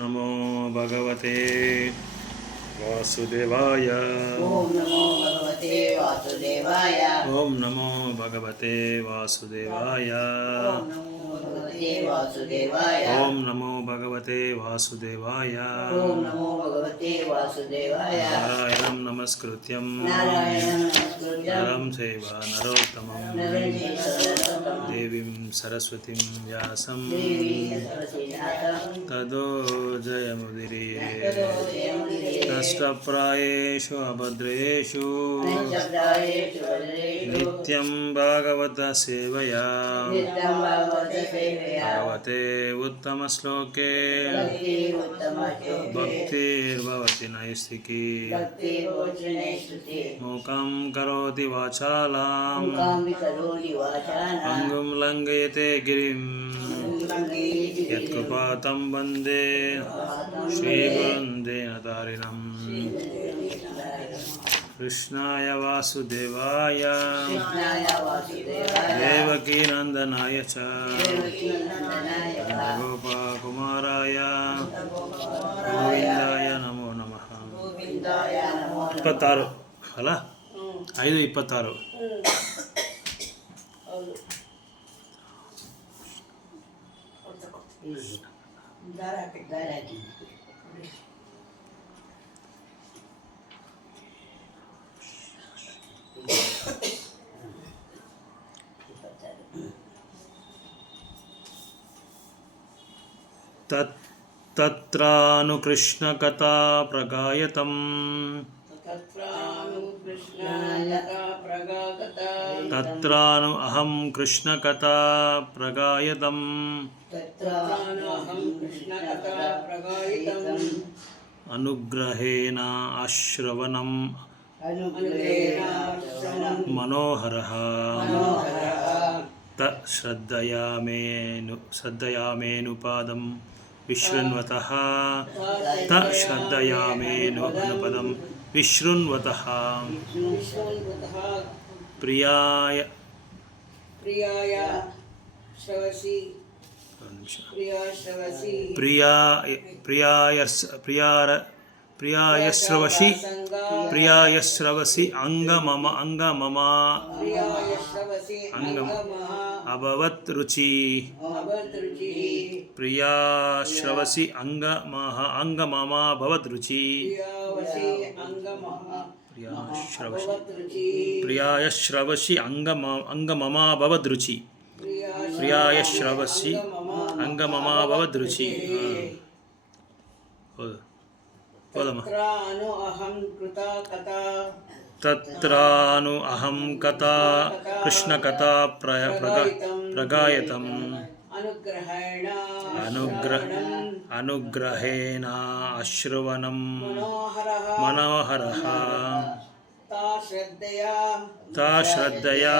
नमो भगवते वासुदेवाय। ओम नमो भगवते वासुदेवाय। ओम नमो भगवते वासुदेवाय। ओम नमो भगवते वासुदेवाय। ओम नमो भगवते वासुदेवाय। ओम नमो भगवते वासुदेवाय। नारायणं नमस्कृत्यं नारायणं नमस्कृत्य नरं चैव नरोत्तमं नरं चैव नरोत्तमं देवीं सरस्वतीं व्यासं देवी सरस्वतीनाथं ततो जयमुदीरये। ततो जयमुदीरये। नष्टप्रायेषु अभद्रेषु नष्टप्रायेषु वज्रेषु नित्यं भागवतसेवया नित्यं भागवतसेवया भगवते उत्तमश्लोके भक्ति उत्तमश्लोके भक्तिर्भवति नैष्ठिकी भक्तिर्भवति नैष्ठिकी मूकं करोति वाचालां मूकां विकरोति वाचालाम् अंगुं लङ्घयते गिरिं लङ्घयति यत्कृपातं वन्दे श्रीगुरुं दीनतारिणम् कृष्णाय वासुदेवाय कृष्णाय वासुदेवाय देवकीनन्दनाय च देवकीनन्दनाय गोपकुमाराय ಗೋವಿಂದಾಯ ನಮೋ ನಮಃ. ಗೋವಿಂದಾಯ ನಮೋ ನಮಃ. 26 ಅಲ್ಲ, 5:26. ಹೌದು. ದಾರ ಹಾಕಿ. ತತ್ರಾನು ಕೃಷ್ಣಕಥಾ ಪ್ರಗಾಯತಂ ತತ್ರಾನು ಅಹಂ ಕೃಷ್ಣಕಥಾ ಪ್ರಗಾಯತಂ ಅನುಗ್ರಹೇಣ ಆಶ್ರವಣಂ ಮನೋಹರಃ ಶ್ರದ್ಧಯಾಮೇನುಪಾದಂ ವಿಶೃಣ್ವತಃ ಶ್ರದ್ಧಯಾಮೇನುಪದಂ ವಿಶೃಣ್ವತಃ ಪ್ರಿಯಾಯ ಶ್ರವಸಿ ಪ್ರಿಯಾಯಶ್ರವಸಿ ಅಂಗಮಮ ಅಭವತ್ ರುಚಿ. ಪ್ರಿಯಾಶ್ರವಸಿ ಅಂಗಮಮ ಭವತ್ ರುಚಿ. ಪ್ರಿಯಾಯಶ್ರವಸಿ ಅಂಗಮಮ ಭವದ್ ರುಚಿ. ಪ್ರಿಯಾಯಶ್ರವಸಿ ಅಂಗಮಮ ಭವದ್ ರುಚಿ. ಹೋದಮ್ಮ. ತತ್ರಾನು ಅಹಂ ಕಥಾ ಕೃಷ್ಣಕಥಾ ಪ್ರಗಾಯತಂ ಅನುಗ್ರಹೇಣ ಆಶ್ರವಣಂ ಮನೋಹರಃ ತಾ ಶ್ರದ್ಧಯಾ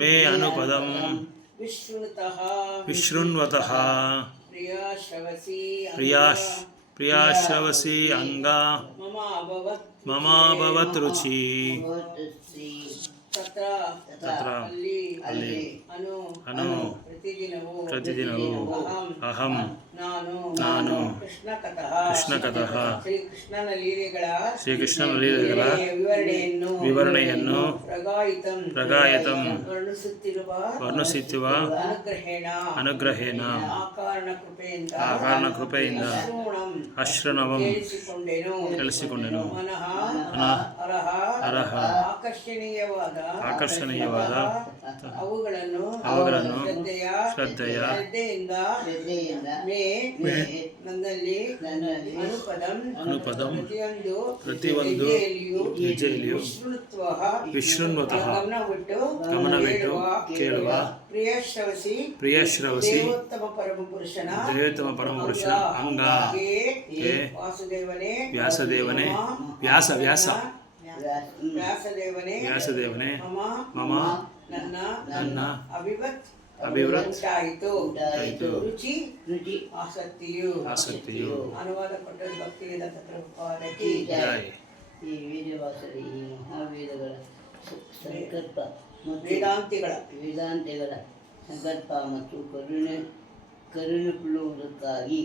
ಮೇ ಅನುಪದಂ ವಿಶೃಣ್ವತಃ ಪ್ರಿಯಾಶ್ರವಸಿ ಅಂಗ ಮಮಾಭವತ್ ರುಚಿ. ತತ್ರ ಅಲ್ಲಿ ಅನು ಪ್ರತಿದಿನವೂ ಅಹಂ ನಾನು ಕೃಷ್ಣಕಥಃ ಶ್ರೀಕೃಷ್ಣನ ಲೀಲೆಗಳ ವಿವರಣೆಯನ್ನು ಪ್ರಗಾಯತಂ ವರ್ಣಿಸುತ್ತಿರುವ ಅನುಗ್ರಹೇಣ ಆಕಾರಣ ಕೃಪೆಯಿಂದ ಅಶ್ರಣವಂ ಕೇಳಿಸಿಕೊಂಡೆನು. ಅರಹ ಆಕರ್ಷಣೀಯವಾದ ಅವುಗಳನ್ನು ಶ್ರದ್ಧೆಯ ಅನುಪದಂ ಪ್ರತಿಯೊಂದು ಹೆಜ್ಜೆಯಲ್ಲಿಯೂ ವಿಶೃಣ್ವತಃ ಗಮನವಿಟ್ಟು ಕೇಳುವ ಪ್ರಿಯಶ್ರವಸಿ ದೇವೋತ್ತಮ ಪರಮಪುರುಷನ ಅಂಗ ವ್ಯಾಸದೇವನೇ ಮಮ ನನ್ನ ಅಭಿವೃತ್ ರುಚಿ ಆಸಕ್ತಿಯು. ಅನುವಾದ ಕೊಟ್ಟರು ಭಕ್ತಿವೇದಾಂತ ಪ್ರಭುಪಾದಕ್ಕೆ ಜೈ. ಈ ವೇದವಾಸರಿ ಮಹಾವೇದಗಳ ಸಂಕಲ್ಪ ವೇದಾಂತಿಗಳ ಸಂಕಲ್ಪ ಮತ್ತು ಕರುಣೆ ಕರುಣಿಕೊಳ್ಳುವುದಕ್ಕಾಗಿ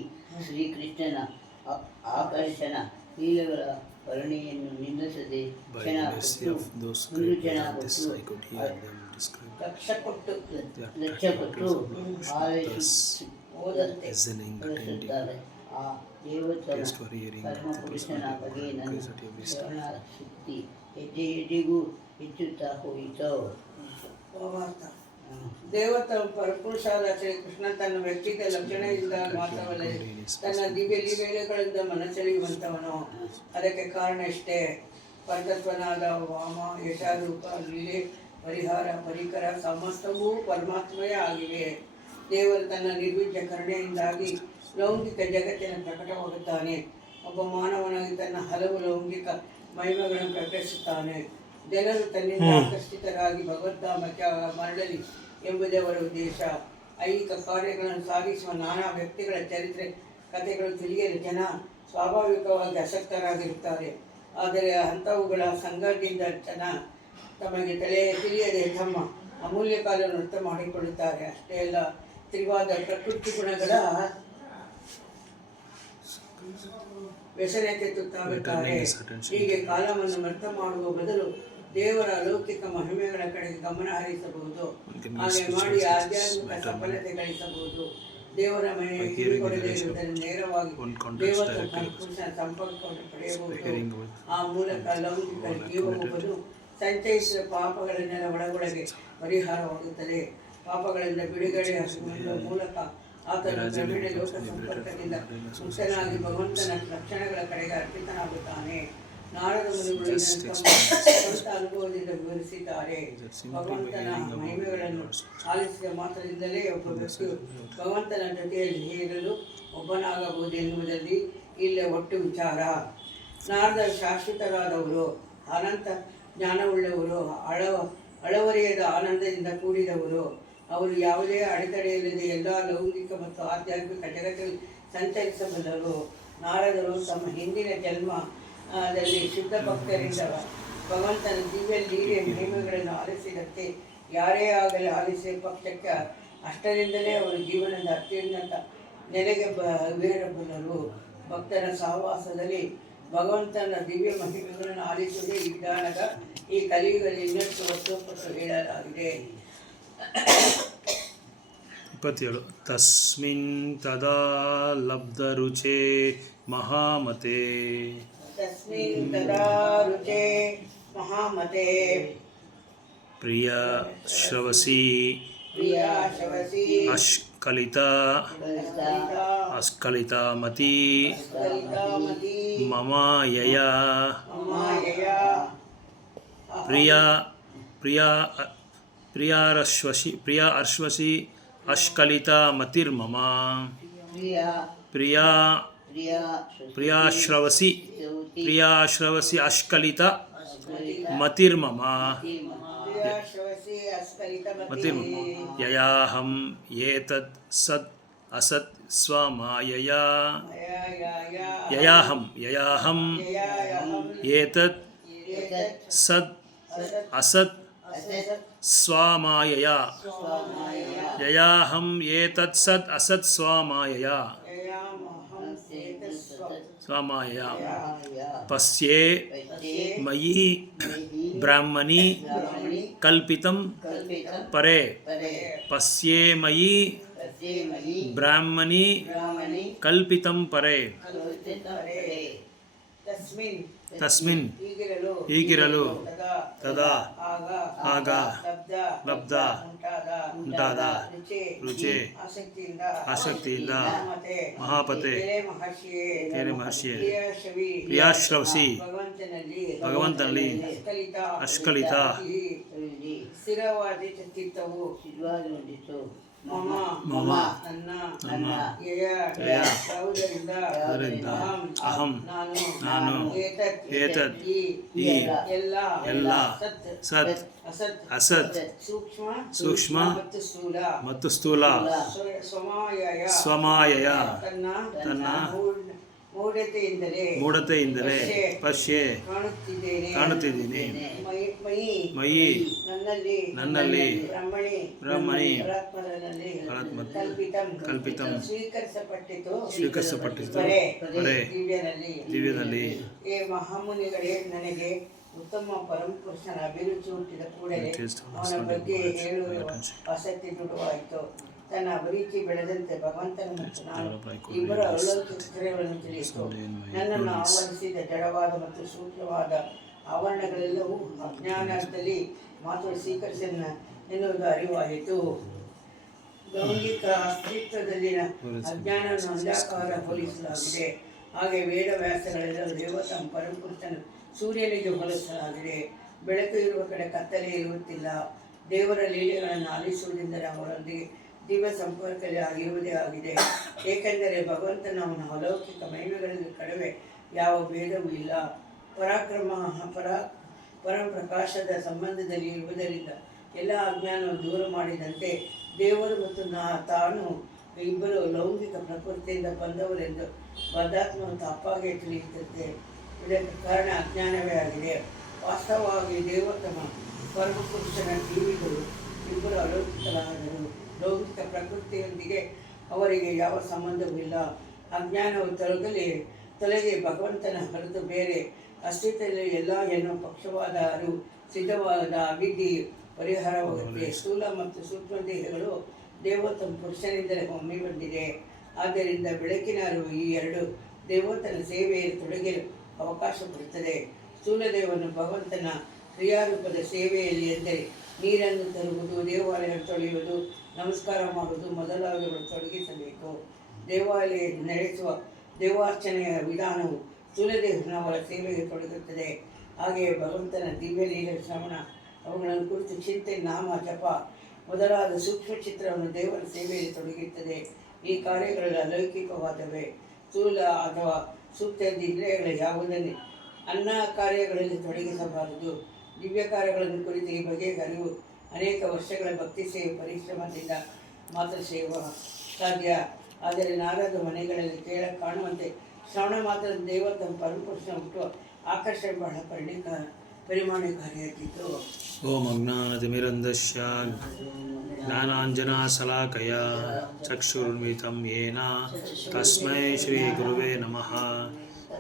ಶ್ರೀಕೃಷ್ಣನ ಆಕರ್ಷಣ ಲೀಲೆಗಳ ವರ್ಣನೆಯನ್ನು ನಿಲ್ಲಿಸದೆ By ಕ್ಷಣ mercy ಕೊಟ್ಟು of those ಒಂದು great ಕ್ಷಣ this ಕೊಟ್ಟು I could hear them described. Lakh ಕೊಟ್ಟು Yeah. ಲಕ್ಷ ಕೊಟ್ಟು ಆಲೋಚಿಸಿ ಓದಂತೆ Listening, attending. ಕಲಿಸುತ್ತಾರೆ. ಆ ದೇವೋತ್ತಮ Taste for hearing, ಪರಮ ಪುರುಷನ ಬಗ್ಗೆ ನನ್ನ grace at your wisdom. ಶ್ರವಣ ಶಕ್ತಿ ಹೆಜ್ಜೆ ಹೆಜ್ಜೆಗೂ ಹೆಚ್ಚುತ್ತಾ ಹೋಯಿತು. ಭಾವಾರ್ಥ. ದೇವೋತ್ತಮ ಪರಪುರುಷಾದ ಶ್ರೀಕೃಷ್ಣ ತನ್ನ ವ್ಯಕ್ತಿತ್ವ ಲಕ್ಷಣದಿಂದ ಮಾತ್ರವಲ್ಲದೆ ತನ್ನ ದಿವ್ಯ ಲೀಲೆಗಳಿಂದ ಮನಸೆಳೆಯುವಂತವನು. ಅದಕ್ಕೆ ಕಾರಣ ಇಷ್ಟೇ, ಪರತತ್ವನಾದ ವಾಮ ಯಶಾರೂಪ ಲೀಲೆ ಪರಿಹಾರ ಪರಿಕರ ಸಮಸ್ತವೂ ಪರಮಾತ್ಮವೇ ಆಗಿವೆ. ದೇವರು ತನ್ನ ನಿರ್ವಿಜ್ಯ ಕರುಣೆಯಿಂದಾಗಿ ಲೌಕಿಕ ಜಗತ್ತಿನ ಪ್ರಕಟವಾಗುತ್ತಾನೆ. ಒಬ್ಬ ಮಾನವನಾಗಿ ತನ್ನ ಹಲವು ಲೌಕಿಕ ಮಹಿಮೆಗಳನ್ನು ಪ್ರಕಟಿಸುತ್ತಾನೆ. ಜನರು ತನ್ನಿಂದ ಆಕರ್ಷಿತರಾಗಿ ಭಗವದ್ಧಾಮಕ್ಕೆ ಮರಳಲಿ ಎಂಬುದೇ ಅವರ ಉದ್ದೇಶ. ಐಹಿಕ ಕಾರ್ಯಗಳನ್ನು ಸಾಗಿಸುವ ನಾನಾ ವ್ಯಕ್ತಿಗಳ ಚರಿತ್ರೆ ಕಥೆಗಳು ತಿಳಿಯಲು ಜನ ಸ್ವಾಭಾವಿಕವಾಗಿ ಆಸಕ್ತರಾಗಿರುತ್ತಾರೆ. ಆದರೆ ಅಂಥವುಗಳ ಸಂಘದಿಂದ ಜನ ತಮಗೆ ತಿಳಿಯದೆ ತಮ್ಮ ಅಮೂಲ್ಯ ಕಾಲವನ್ನು ಅರ್ಥ ಮಾಡಿಕೊಳ್ಳುತ್ತಾರೆ. ಅಷ್ಟೇ ಅಲ್ಲ, ತೀವ್ರವಾದ ಪ್ರಕೃತಿ ಗುಣಗಳ ವ್ಯಸನಕ್ಕೆ ತುತ್ತಾಗುತ್ತಾರೆ. ಹೀಗೆ ಕಾಲವನ್ನು ಅರ್ಥ ಮಾಡುವ ಬದಲು ದೇವರ ಅಲೌಕಿಕ ಮಹಿಮೆಗಳ ಕಡೆಗೆ ಗಮನ ಹರಿಸಬಹುದು. ಹಾಗೆ ಮಾಡಿ ಆಧ್ಯಾತ್ಮಿಕ ಸಫಲತೆ ಗಳಿಸಬಹುದು. ದೇವರ ಮಹಿಮೆ ಕಿವಿಗೊಡದೇ ಇರುವುದರಿಂದ ನೇರವಾಗಿ ದೇವರ ಪುರುಷನ ಸಂಪರ್ಕವನ್ನು ಪಡೆಯಬಹುದು. ಆ ಮೂಲಕ ಲೌಕಿಕ ಜೀವನವನ್ನು ಸಂಚಯಿಸಿದ ಪಾಪಗಳನ್ನೆಲ್ಲ ಒಳಗೊಳಗೆ ಪರಿಹಾರವಾಗುತ್ತದೆ. ಪಾಪಗಳಿಂದ ಬಿಡುಗಡೆಯಾಗುವ ಮೂಲಕ ಆತನ ಕ್ರಮೇಣ ಲೋಕ ಸಂಪರ್ಕದಿಂದ ಮುಕ್ತನಾಗಿ ಭಗವಂತನ ಲಕ್ಷಣಗಳ ಕಡೆಗೆ ಅರ್ಪಿತನಾಗುತ್ತಾನೆ. ನಾರದ ಮುನಿಗಳು ಸ್ವಂತ ಅನುಭವದಿಂದ ವಿವರಿಸಿದ್ದಾರೆ. ಭಗವಂತನ ಮಹಿಮೆಗಳನ್ನು ಆಲಿಸಿದ ಮಾತ್ರದಿಂದಲೇ ಒಬ್ಬ ವ್ಯಕ್ತಿಯು ಭಗವಂತನ ಜೊತೆಯಲ್ಲಿ ಹೇರಲು ಒಬ್ಬನಾಗಬಹುದು ಎನ್ನುವುದರಲ್ಲಿ ಇಲ್ಲೇ ಒಟ್ಟು ವಿಚಾರ. ನಾರದರು ಶಾಶ್ವತರಾದವರು, ಅನಂತ ಜ್ಞಾನವುಳ್ಳವರು, ಅಳವರಿಯದ ಆನಂದದಿಂದ ಕೂಡಿದವರು. ಅವರು ಯಾವುದೇ ಅಡೆತಡೆಯಿಲ್ಲದೆ ಎಲ್ಲ ಲೌಕಿಕ ಮತ್ತು ಆಧ್ಯಾತ್ಮಿಕ ಜಗತ್ತಲ್ಲಿ ಸಂಚರಿಸಬಲ್ಲರು. ನಾರದರು ತಮ್ಮ ಹಿಂದಿನ ಜನ್ಮದಲ್ಲಿ ಶುದ್ಧ ಭಕ್ತರಿಂದ ಭಗವಂತನ ದಿವ್ಯ ಲೀಲೆ ಮಹಿಮೆಗಳನ್ನು ಆಲಿಸಿದಂತೆ ಯಾರೇ ಆಗಲಿ ಆಲಿಸಿದ ಪಕ್ಷಕ್ಕೆ ಅಷ್ಟರಿಂದಲೇ ಅವರು ಜೀವನದ ಅತ್ಯುನ್ನತ ನೆಲೆಗೆ ಬೇರಬಲ್ಲರು. ಭಕ್ತರ ಸಹವಾಸದಲ್ಲಿ ಭಗವಂತನ ದಿವ್ಯ ಮಹಿಮೆಗಳನ್ನು ಆಲಿಸುವುದೇ ಈ ವಿಧಾನದ ಈ ಕಲಿಯುಗದಲ್ಲಿ ಇನ್ನಷ್ಟು ವಸ್ತುಪಟ್ಟು ಹೇಳಲಾಗಿದೆ. 27 ತಸ್ಮಿನ್ ತದಾ ಲಬ್ಧರುಚೇ ಮಹಾಮತೆ ತಸ್ಮಿನ್ ತದಾ ರುಚೇ ಮಹಾಮತೆ ಪ್ರಿಯ ಶ್ರವಸಿ ಅಸ್ಖಲಿತಾಮತಿ ಮಮ ಯಯ ಪ್ರಿಯ ಅರ್ಶ್ವಸಿ ಅಶ್ಕಲಿತಾಮತಿರ್ಮಮ ಪ್ರಿಯಾಶ್ರವಸಿ ಅಶ್ಕಲಿತ ಮತಿರ್ಮಮ ಯಯಾಹಂ ಏತತ್ ಸತ್ ಅಸತ್ ಸ್ವಮಾಯಯಾ ಯಯಾಹಂ ಏತತ್ ಸತ್ ಅಸತ್ ಸ್ವಮಾಯಯಾ ಯಯಾಹಂ ಏತತ್ ಸತ್ ಅಸತ್ ಸ್ವಮಾಯಯಾ ಪಶ್ಯೇ ಮಯಿ ಬ್ರಾಹ್ಮಣಿ ಕಲ್ಪಿತಂ ಪರೇ ಪಶ್ಯೇ ಮಯಿ ಬ್ರಾಹ್ಮಣಿ ಕಲ್ಪಿತಂ ಪರೇ ತಸ್ಮಿನ್ ಹೀಗಿರಲು ತದಾ ಆಗ ಲಬ್ಧ ಉಂಟಾದ ರುಚಿ ಆಸಕ್ತಿಯಿಂದ ಮಹಾಪತೆ ಕೇರೆ ಮಹರ್ಷಿಯೇ ಪ್ರಿಯಾಶ್ರವಸಿ ಭಗವಂತನಲ್ಲಿ ಅಶ್ಕಲಿತ ಸ್ಥಿರವಾದ ಚಿತ್ತವು ಮಮ ನನ್ನ ಯಾವುದರಿಂದ ಅಹಂ ನಾನು ಏತತ್ ಈ ಎಲ್ಲ ಸತ್ ಅಸತ್ ಸೂಕ್ಷ್ಮ ಮತ್ತು ಸ್ಥೂಲ ಸ್ವಮಾಯಯ ತನ್ನ ಮೂಢತೆಯಿಂದಲೇ ಪಶ್ಯೆ ಕಾಣುತ್ತಿದ್ದೀನಿ. ಮಯಿ ನನ್ನಲ್ಲಿ ಬ್ರಹ್ಮಣಿ ಕಲ್ಪಿತಂ ಸ್ವೀಕರಿಸಲ್ಪಟ್ಟಿತು ಪರೇ ದಿವ್ಯದಲ್ಲಿ. ಮಹಾಮುನಿಗಳೇ, ನನಗೆ ಉತ್ತಮ ಪರಮಪುರುಷನ ಅಭಿರುಚಿ ಹುಟ್ಟಿದ ಕೂಡಲೇ ಅವನ ಬಗ್ಗೆ ಹೇಳುವ ಆಸಕ್ತಿ ದೃಢವಾಯಿತು. ತನ್ನ ಅಭಿರುಚಿ ಬೆಳೆದಂತೆ ಭಗವಂತನ ಮತ್ತು ನಾನು ಇಬ್ಬರ ಅಲೌಕಿಕ ಕ್ರಿಯೆಗಳನ್ನು ತಿಳಿಯಿತು. ನನ್ನನ್ನು ಆವರಿಸಿದ ಜಡವಾದ ಮತ್ತು ಸೂಕ್ಷ್ಮವಾದ ಆವರಣಗಳೆಲ್ಲವೂ ಅಜ್ಞಾನದಲ್ಲಿ ಮಾತ್ರ ಸ್ವೀಕರಿಸನ್ನ ಎನ್ನುವುದು ಅರಿವಾಯಿತು. ಲೌಕಿಕ ಅಸ್ತಿತ್ವದಲ್ಲಿನ ಅಜ್ಞಾನವನ್ನು ಅಂಧಾಕಾರ ಹೋಲಿಸಲಾಗಿದೆ. ಹಾಗೆ ವೇದವ್ಯಾಸಗಳೆಲ್ಲವೂ ದೇವತಾ ಪರಮಪುರುಷನ ಸೂರ್ಯನಿಗೆ ಹೋಲಿಸಲಾಗಿದೆ. ಬೆಳಕು ಇರುವ ಕಡೆ ಕತ್ತಲೆ ಇರುವುದಿಲ್ಲ. ದೇವರ ಲೀಲೆಗಳನ್ನು ಆಲಿಸುವುದರಿಂದ ಅವರೊಂದಿಗೆ ದಿವ್ಯ ಸಂಪರ್ಕದಲ್ಲಿ ಆಗಿರುವುದೇ ಆಗಿದೆ. ಏಕೆಂದರೆ ಭಗವಂತನ ಅವನ ಅಲೌಕಿಕ ಮಹಿಮೆಗಳಲ್ಲಿ ಕಡಿಮೆ ಯಾವ ಭೇದವೂ ಇಲ್ಲ. ಪರಮ ಪ್ರಕಾಶದ ಸಂಬಂಧದಲ್ಲಿ ಇರುವುದರಿಂದ ಎಲ್ಲ ಅಜ್ಞಾನವನ್ನು ದೂರ ಮಾಡಿದಂತೆ ದೇವರು ಮತ್ತು ತಾನು ಇಬ್ಬರು ಲೌಕಿಕ ಪ್ರಕೃತಿಯಿಂದ ಬಂದವರೆಂದು ಬದ್ಧಾತ್ಮವು ತಪ್ಪಾಗಿ ತಿಳಿಯುತ್ತದೆ. ಇದಕ್ಕೆ ಕಾರಣ ಅಜ್ಞಾನವೇ ಆಗಿದೆ. ವಾಸ್ತವವಾಗಿ ದೇವೋತ್ತಮ ಪರಮಪುರುಷನ ಜೀವಿಗಳು ಇಬ್ಬರು ಅಲೌಕಿಕರಾದರು. ಲೌಕಿಕ ಪ್ರಕೃತಿಯೊಂದಿಗೆ ಅವರಿಗೆ ಯಾವ ಸಂಬಂಧವೂ ಇಲ್ಲ. ಅಜ್ಞಾನವು ತೊಲಗಿ ಭಗವಂತನ ಹೊರತು ಬೇರೆ ಅಸ್ತಿತ್ವದಲ್ಲಿ ಎಲ್ಲ ಎನ್ನುವ ಪಕ್ಷವಾದ ಅರಿವು ಸಿದ್ಧವಾದ ಅವಿದ್ಯೆ ಪರಿಹಾರವಾಗುತ್ತೆ. ಸ್ಥೂಲ ಮತ್ತು ಸೂಕ್ಷ್ಮ ದೇಹಗಳು ದೇವೋತ್ತಮ ಪುರುಷನಿಂದಲೇ ಒಮ್ಮೆ ಬಂದಿದೆ. ಆದ್ದರಿಂದ ಬೆಳಕಿನ ಅರಿವು ಈ ಎರಡು ದೇವೋತ್ತನ ಸೇವೆಯಲ್ಲಿ ತೊಡಗಲು ಅವಕಾಶ ಕೊಡುತ್ತದೆ. ಸ್ಥೂಲ ದೇವವನ್ನು ಭಗವಂತನ ಕ್ರಿಯಾರೂಪದ ಸೇವೆಯಲ್ಲಿ ಎಂದರೆ ನೀರನ್ನು ತರುವುದು, ದೇವಾಲಯ ತೊಳೆಯುವುದು, ನಮಸ್ಕಾರ ಮಾಡುವುದು ಮೊದಲಾದವುಗಳು ತೊಡಗಿಸಬೇಕು. ದೇವಾಲಯ ನಡೆಸುವ ದೇವಾರ್ಚನೆಯ ವಿಧಾನವು ಸ್ಥೂಲದೇವನವರ ಸೇವೆಗೆ ತೊಡಗುತ್ತದೆ. ಹಾಗೆಯೇ ಭಗವಂತನ ದಿವ್ಯ ಲೀಲೆ ಶ್ರವಣ, ಅವುಗಳನ್ನು ಕುರಿತು ಚಿಂತೆ, ನಾಮ ಜಪ ಮೊದಲಾದ ಸೂಕ್ಷ್ಮ ಚಿತ್ರವನ್ನು ದೇವರ ಸೇವೆಯಲ್ಲಿ ತೊಡಗಿರುತ್ತದೆ. ಈ ಕಾರ್ಯಗಳೆಲ್ಲ ಅಲೌಕಿಕವಾದವೇ. ಸ್ಥೂಲ ಅಥವಾ ಸೂಕ್ತ ಇಂದ್ರಿಯಗಳ ಯಾವುದನ್ನೇ ಅನ್ನ ಕಾರ್ಯಗಳಲ್ಲಿ ತೊಡಗಿಸಬಾರದು. ದಿವ್ಯ ಕಾರ್ಯಗಳನ್ನು ಕುರಿತು ಈ ಬಗೆಯ ಅರಿವು ಅನೇಕ ವರ್ಷಗಳ ಭಕ್ತಿ ಸೇವೆ ಪರಿಶ್ರಮದಿಂದ ಮಾತ್ರ ಸೇವ ಸಾಧ್ಯ. ಆದರೆ ನಾರದ ಮನೆಗಳಲ್ಲಿ ಕಾಣುವಂತೆ ಶ್ರವಣ ಮಾತ್ರ ದೇವೋತ್ತಮ ಪರಮಪುರುಷನ ಹುಟ್ಟುವ ಆಕರ್ಷಣೆ ಬಹಳ ಪರಿಣಾಮಕಾರಿಯಾಗಿತ್ತು. ಓಂ ಅಜ್ಞಾನತಿಮಿರಂಧಸ್ಯ ಜ್ಞಾನಾಂಜನಶಲಾಕಯ ಚಕ್ಷುರುನ್ಮಿಲಿತಂ ಯೇನ ತಸ್ಮೈ ಶ್ರೀ ಗುರುವೇ ನಮಃ.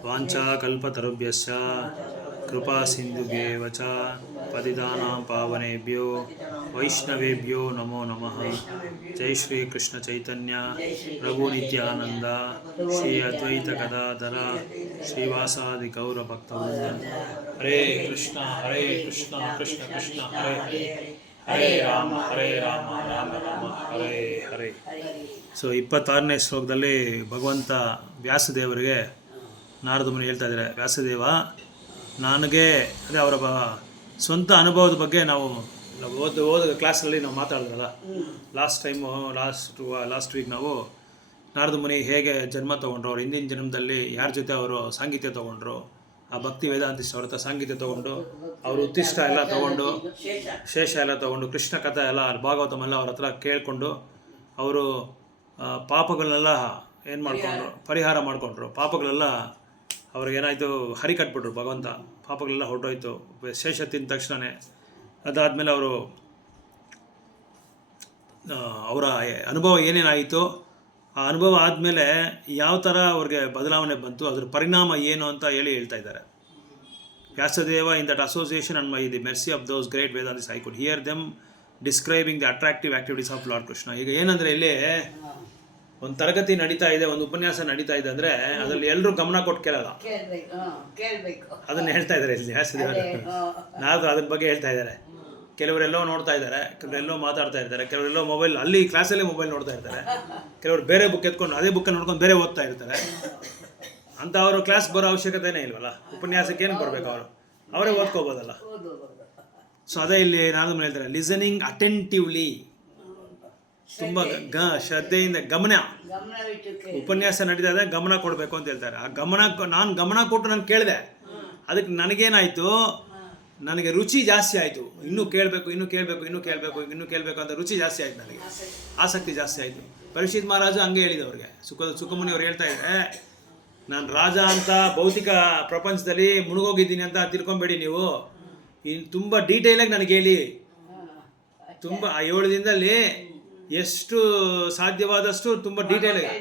ವಾಂಛಾಕಲ್ಪತರುಭ್ಯಶ್ಚ ಕೃಪಾಸಿಂಧುಭ್ಯೇವ ಚ ಪತಿತಾನಾಂ ಪಾವನೇಭ್ಯೋ ವೈಷ್ಣವೇಭ್ಯೋ ನಮೋ ನಮಃ. ಜೈ ಶ್ರೀ ಕೃಷ್ಣ ಚೈತನ್ಯ ಪ್ರಭು ನಿತ್ಯಾನಂದ ಶ್ರೀ ಅದ್ವೈತ ಗದಾಧರ ಶ್ರೀವಾಸಾದಿ ಗೌರ ಭಕ್ತವೃಂದ. ಹರೇ ಕೃಷ್ಣ ಕೃಷ್ಣ ಕೃಷ್ಣ ಹರೇ ಹರೇ, ಹರೇ ರಾಮ ರಾಮ ರಾಮ ಹರೇ ಹರೇ. ಸೊ 26ನೇ ಶ್ಲೋಕದಲ್ಲಿ ಭಗವಂತ ವ್ಯಾಸದೇವರಿಗೆ ನಾರದ ಮುನಿ ಹೇಳ್ತಾ ಇದ್ದಾರೆ, ವ್ಯಾಸದೇವ ನನಗೆ ಅದೇ ಅವರ ಸ್ವಂತ ಅನುಭವದ ಬಗ್ಗೆ ನಾವು ಓದ ಕ್ಲಾಸಲ್ಲಿ ನಾವು ಮಾತಾಡಿದ್ರಲ್ಲ ಲಾಸ್ಟ್ ವೀಕ್ ನಾವು ನಾರದ ಮುನಿ ಹೇಗೆ ಜನ್ಮ ತೊಗೊಂಡ್ರು, ಅವ್ರು ಹಿಂದಿನ ಜನ್ಮದಲ್ಲಿ ಯಾರ ಜೊತೆ ಅವರು ಸಾಂಗತ್ಯ ತೊಗೊಂಡ್ರು, ಆ ಭಕ್ತಿ ವೇದಾಂತಿಷ್ಟ ಅವ್ರ ಹತ್ರ ಸಾಂಗತ್ಯ ತೊಗೊಂಡು ಅವರು ಉತ್ತಿಷ್ಟ ಎಲ್ಲ ತೊಗೊಂಡು ಶೇಷ ಎಲ್ಲ ತೊಗೊಂಡು ಕೃಷ್ಣ ಕಥೆ ಎಲ್ಲ ಭಾಗವತಮೆಲ್ಲ ಅವ್ರ ಹತ್ರ ಕೇಳಿಕೊಂಡು ಅವರು ಪಾಪಗಳನ್ನೆಲ್ಲ ಏನು ಮಾಡಿಕೊಂಡ್ರು, ಪರಿಹಾರ ಮಾಡಿಕೊಂಡ್ರು. ಪಾಪಗಳೆಲ್ಲ ಅವ್ರಿಗೇನಾಯಿತು, ಹರಿ ಕಟ್ಬಿಟ್ರು ಭಗವಂತ, ಪಾಪಗಳೆಲ್ಲ ಹೊರಟೋಯ್ತು ಶೇಷ ತಿಂದ ತಕ್ಷಣವೇ. ಅದಾದಮೇಲೆ ಅವರ ಅನುಭವ ಏನೇನಾಯಿತು, ಆ ಅನುಭವ ಆದಮೇಲೆ ಯಾವ ಥರ ಅವ್ರಿಗೆ ಬದಲಾವಣೆ ಬಂತು, ಅದ್ರ ಪರಿಣಾಮ ಏನು ಅಂತ ಹೇಳ್ತಾ ಇದ್ದಾರೆ. Vyasadeva in that association and the mercy of those great Vedantists I could hear them describing the attractive activities of Lord Krishna. ಈಗ ಏನಂದರೆ ಇಲ್ಲಿ ಒಂದು ತರಗತಿ ನಡೀತಾ ಇದೆ, ಒಂದು ಉಪನ್ಯಾಸ ನಡೀತಾ ಇದೆ ಅಂದರೆ ಅದರಲ್ಲಿ ಎಲ್ಲರೂ ಗಮನ ಕೊಟ್ಟು ಕೇಳಲ್ಲ, ಅದನ್ನು ಹೇಳ್ತಾ ಇದ್ದಾರೆ ಇಲ್ಲಿ ವ್ಯಾಸದೇವರು. ನಾವು ಅದ್ರ ಬಗ್ಗೆ ಹೇಳ್ತಾ ಇದ್ದಾರೆ. ಕೆಲವರೆಲ್ಲೋ ನೋಡ್ತಾ ಇದ್ದಾರೆ, ಕೆಲವರೆಲ್ಲೋ ಮಾತಾಡ್ತಾ ಇರ್ತಾರೆ, ಕೆಲವರೆಲ್ಲೋ ಮೊಬೈಲ್, ಅಲ್ಲಿ ಕ್ಲಾಸಲ್ಲೇ ಮೊಬೈಲ್ ನೋಡ್ತಾ ಇರ್ತಾರೆ, ಕೆಲವರು ಬೇರೆ ಬುಕ್ ಎತ್ಕೊಂಡು ಅದೇ ಬುಕ್ಕನ್ನು ನೋಡ್ಕೊಂಡು ಬೇರೆ ಓದ್ತಾ ಇರ್ತಾರೆ. ಅಂತ ಅವರು ಕ್ಲಾಸ್ ಬರೋ ಅವಶ್ಯಕತೆನೇ ಇಲ್ವಲ್ಲ, ಉಪನ್ಯಾಸಕ್ಕೆ ಏನು ಬರಬೇಕು, ಅವರೇ ಓದ್ಕೋಬೋದಲ್ಲ. ಸೊ ಅದೇ ಇಲ್ಲಿ ನಾನು ಹೇಳ್ತಾರೆ, ಲಿಸನಿಂಗ್ ಅಟೆಂಟಿವ್ಲಿ, ತುಂಬ ಶ್ರದ್ಧೆಯಿಂದ ಗಮನ, ಉಪನ್ಯಾಸ ನಡೀತಾ ಇದೆ ಗಮನ ಕೊಡಬೇಕು ಅಂತ ಹೇಳ್ತಾರೆ. ಆ ನಾನು ಗಮನ ಕೊಟ್ಟು ನಾನು ಕೇಳಿದೆ, ಅದಕ್ಕೆ ನನಗೇನಾಯಿತು, ನನಗೆ ರುಚಿ ಜಾಸ್ತಿ ಆಯಿತು, ಇನ್ನೂ ಕೇಳಬೇಕು ಅಂತ ರುಚಿ ಜಾಸ್ತಿ ಆಯಿತು, ನನಗೆ ಆಸಕ್ತಿ ಜಾಸ್ತಿ ಆಯಿತು. ಪರೀಕ್ಷಿತ್ ಮಹಾರಾಜು ಹಂಗೆ ಹೇಳಿದವ್ರಿಗೆ, ಸುಖಮುನಿ ಅವ್ರು ಹೇಳ್ತಾ ಇದ್ದಾರೆ, ನಾನು ರಾಜ ಅಂತ ಭೌತಿಕ ಪ್ರಪಂಚದಲ್ಲಿ ಮುಳುಗೋಗಿದ್ದೀನಿ ಅಂತ ತಿಳ್ಕೊಬೇಡಿ ನೀವು. ಇನ್ನು ತುಂಬ ಡೀಟೇಲಾಗಿ ನನಗೆ ಹೇಳಿ, ತುಂಬ 7 ದಿನದಲ್ಲಿ ಎಷ್ಟು ಸಾಧ್ಯವಾದಷ್ಟು ತುಂಬ ಡೀಟೇಲಾಗಿ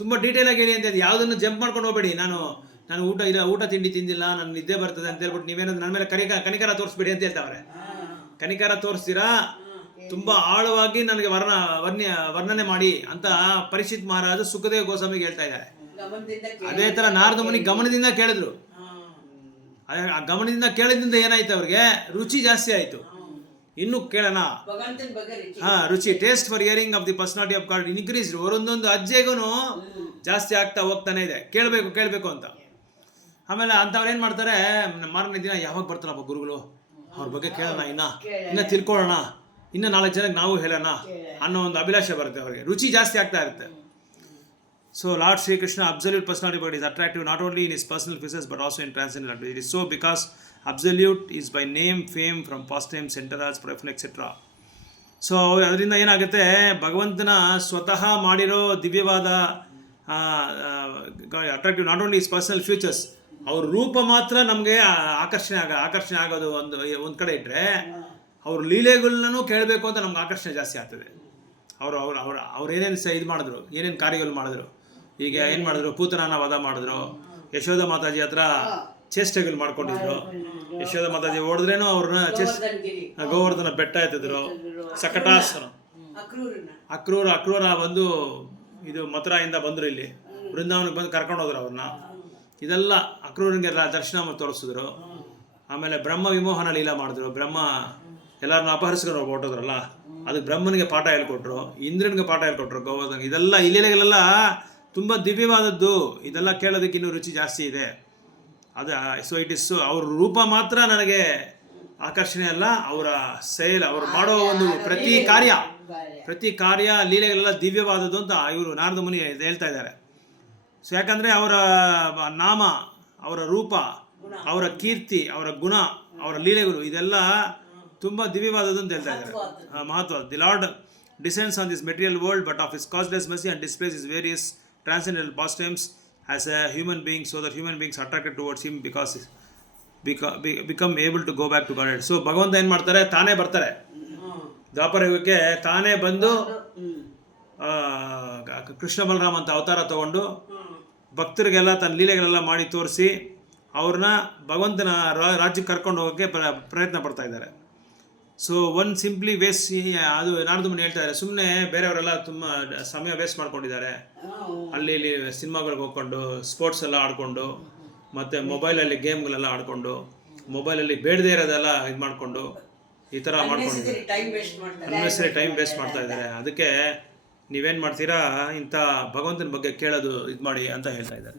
ತುಂಬ ಡೀಟೇಲಾಗಿ ಹೇಳಿ ಅಂತ. ಯಾವುದನ್ನು ಜಂಪ್ ಮಾಡ್ಕೊಂಡು ಹೋಗಬೇಡಿ. ನಾನು ಊಟ ತಿಂಡಿ ತಿಂದಿಲ್ಲ, ನಾನು ನಿದ್ದೆ ಬರ್ತದೆ ಅಂತ ಹೇಳ್ಬಿಟ್ಟು ನೀವೇನಾದ್ರು ನನ್ನ ಮೇಲೆ ಕನಿಕರ ತೋರಿಸ್ಬೇಡಿ ಅಂತ ಹೇಳ್ತಾವ್ರೆ. ಕನಿಕರ ತೋರಿಸ್ತೀರಾ, ತುಂಬ ಆಳವಾಗಿ ನನಗೆ ವರ್ಣನೆ ಮಾಡಿ ಅಂತ ಪರೀಕ್ಷಿತ್ ಮಹಾರಾಜ ಸುಖದೇವ ಗೋಸ್ವಾಮಿಗೆ ಹೇಳ್ತಾ ಇದ್ದಾರೆ. ಅದೇ ಥರ ನಾರದ ಮುನಿ ಗಮನದಿಂದ ಕೇಳಿದ್ರು. ಆ ಗಮನದಿಂದ ಕೇಳಿದ್ರಿಂದ ಏನಾಯ್ತು, ಅವ್ರಿಗೆ ರುಚಿ ಜಾಸ್ತಿ ಆಯಿತು. ಇನ್ನು ಕೇಳೋಣ, ರುಚಿ, taste for hearing of the personality of god increase. ಒಂದೊಂದು ಅಜ್ಜೆಗೂ ಜಾಸ್ತಿ ಆಗ್ತಾ ಹೋಗ್ತಾನೆ ಇದೆ, ಕೇಳಬೇಕು ಅಂತ. ಆಮೇಲೆ ಅಂಥವ್ರು ಏನು ಮಾಡ್ತಾರೆ, ಮಾರನೇ ದಿನ ಯಾವಾಗ ಬರ್ತಾರಪ್ಪ ಗುರುಗಳು, ಅವ್ರ ಬಗ್ಗೆ ಕೇಳೋಣ, ಇನ್ನು ತಿಳ್ಕೊಳ್ಳೋಣ, ಇನ್ನು 4 ಜನಕ್ಕೆ ನಾವು ಹೇಳೋಣ ಅನ್ನೋ ಒಂದು ಅಭಿಲಾಷೆ ಬರುತ್ತೆ ಅವರಿಗೆ. ರುಚಿ ಜಾಸ್ತಿ ಆಗ್ತಾ ಇರುತ್ತೆ. So Lord Shri Krishna absolute personality but is attractive not only in his personal features but also in transcendental. It is so because absolute is by name, fame, from past time, centers, ಪ್ರೊಫೆನ್ ಎಕ್ಸೆಟ್ರಾ. ಸೊ ಅದರಿಂದ ಏನಾಗುತ್ತೆ, ಭಗವಂತನ ಸ್ವತಃ ಮಾಡಿರೋ ದಿವ್ಯವಾದ attractive not only is personal features, ಅವ್ರ ರೂಪ ಮಾತ್ರ ನಮಗೆ ಆಕರ್ಷಣೆ ಆಗೋದು ಒಂದು ಕಡೆ ಇಟ್ಟರೆ, ಅವ್ರ ಲೀಲೆಗಳನ್ನೂ ಕೇಳಬೇಕು ಅಂತ ನಮ್ಗೆ ಆಕರ್ಷಣೆ ಜಾಸ್ತಿ ಆಗ್ತದೆ. ಅವ್ರು ಏನೇನು ಇದು ಮಾಡಿದ್ರು, ಏನೇನು ಕಾರ್ಯಗಳು ಮಾಡಿದ್ರು. ಈಗ ಏನು ಮಾಡಿದ್ರು, ಪೂತನಾನ ವಧ ಮಾಡಿದ್ರು, ಯಶೋಧ ಮಾತಾಜಿ ಹತ್ರ ಚೇಷ್ಟೆಗಳು ಮಾಡ್ಕೊಂಡಿದ್ರು. ಯಶೋಧ ಮಾತಾಜಿ ಹೊಡೆದ್ರೇನು ಅವ್ರನ್ನ ಗೋವರ್ಧನ ಬೆಟ್ಟ ಎತ್ತಿದ್ರು. ಸಕಟಾಸನ ಅಕ್ರೂರ ಬಂದು ಇದು ಮಥುರಾಯಿಂದ ಬಂದರು, ಇಲ್ಲಿ ಬೃಂದಾವನಕ್ಕೆ ಬಂದು ಕರ್ಕೊಂಡು ಹೋದ್ರು ಅವ್ರನ್ನ. ಇದೆಲ್ಲ ಅಕ್ರೂರಿಗೆ ದರ್ಶನ ತೋರಿಸಿದ್ರು. ಆಮೇಲೆ ಬ್ರಹ್ಮ ವಿಮೋಹನ ಲೀಲಾ ಮಾಡಿದ್ರು. ಬ್ರಹ್ಮ ಎಲ್ಲರನ್ನ ಅಪಹರಿಸ್ಕೊಂಡು ಹೊರಟೋದ್ರಲ್ಲ, ಅದಕ್ಕೆ ಬ್ರಹ್ಮನಿಗೆ ಪಾಠ ಹೇಳ್ಕೊಟ್ರು, ಇಂದ್ರನಿಗೆ ಪಾಠ ಹೇಳ್ಕೊಟ್ರು, ಗೋವರ್ಧನ. ಇದೆಲ್ಲ ಈ ಲೀಲೆಗಳೆಲ್ಲ ತುಂಬ ದಿವ್ಯವಾದದ್ದು. ಇದೆಲ್ಲ ಕೇಳೋದಕ್ಕೆ ಇನ್ನೂ ರುಚಿ ಜಾಸ್ತಿ ಇದೆ. ಸೊ ಇಟ್ ಇಸ್ ಅವ್ರ ರೂಪ ಮಾತ್ರ ನನಗೆ ಆಕರ್ಷಣೆ ಅಲ್ಲ, ಅವರ ಸೇಲ್, ಅವ್ರು ಮಾಡೋ ಒಂದು ಪ್ರತಿ ಕಾರ್ಯ ಲೀಲೆಗಳೆಲ್ಲ ದಿವ್ಯವಾದದ್ದು ಅಂತ ಇವರು ನಾರದ ಮುನಿ ಹೇಳ್ತಾ ಇದ್ದಾರೆ. ಸೊ ಯಾಕಂದರೆ ಅವರ ನಾಮ, ಅವರ ರೂಪ, ಅವರ ಕೀರ್ತಿ, ಅವರ ಗುಣ, ಅವರ ಲೀಲೆಗಳು ಇದೆಲ್ಲ ತುಂಬ ದಿವ್ಯವಾದದ್ದು ಅಂತ ಹೇಳ್ತಾ ಇದ್ದಾರೆ. ಮಹತ್ವ. The Lord descends on this material world but of his causeless mercy and displays his various transcendental pastimes as a human being, so that human beings attracted towards him because become able to go back to God. So ಭಗವಂತ ಏನು ಮಾಡ್ತಾರೆ, ತಾನೇ ಬರ್ತಾರೆ ದ್ವಾಪರ ಯುಗಕ್ಕೆ, ತಾನೇ ಬಂದು ಕೃಷ್ಣ ಬಲರಾಮ ಅಂತ ಅವತಾರ ತಗೊಂಡು ಭಕ್ತರಿಗೆಲ್ಲ ತನ್ನ ಲೀಲೆಗಳೆಲ್ಲ ಮಾಡಿ ತೋರಿಸಿ ಅವ್ರನ್ನ ಭಗವಂತನ ರಾಜ್ಯಕ್ಕೆ ಕರ್ಕೊಂಡು ಹೋಗೋಕ್ಕೆ ಪ್ರಯತ್ನ ಪಡ್ತಾ ಇದ್ದಾರೆ. ಸೊ ಒನ್ ಸಿಂಪ್ಲಿ ವೇಸ್ಟ್, ಅದು ನಾರದ ಮುನಿ ಹೇಳ್ತಾ ಇದ್ದಾರೆ, ಸುಮ್ಮನೆ ಬೇರೆಯವರೆಲ್ಲ ತುಂಬ ಸಮಯ ವೇಸ್ಟ್ ಮಾಡ್ಕೊಂಡಿದ್ದಾರೆ. ಅಲ್ಲಿ ಇಲ್ಲಿ ಸಿನಿಮಾಗಳಿಗೆ ಹೋಗ್ಕೊಂಡು, ಸ್ಪೋರ್ಟ್ಸ್ ಎಲ್ಲ ಆಡಿಕೊಂಡು, ಮತ್ತು ಮೊಬೈಲಲ್ಲಿ ಗೇಮ್ಗಳೆಲ್ಲ ಆಡಿಕೊಂಡು, ಮೊಬೈಲಲ್ಲಿ ಬೇಡದೇ ಇರೋದೆಲ್ಲ ಇದು ಮಾಡಿಕೊಂಡು, ಈ ಥರ ಮಾಡ್ಕೊಂಡು ಅನ್ನೆಸರಿ ಟೈಮ್ ವೇಸ್ಟ್ ಮಾಡ್ತಾ ಇದ್ದಾರೆ. ಅದಕ್ಕೆ ನೀವೇನು ಮಾಡ್ತೀರಾ, ಇಂಥ ಭಗವಂತನ ಬಗ್ಗೆ ಕೇಳೋದು ಇದು ಮಾಡಿ ಅಂತ ಹೇಳ್ತಾ ಇದ್ದಾರೆ.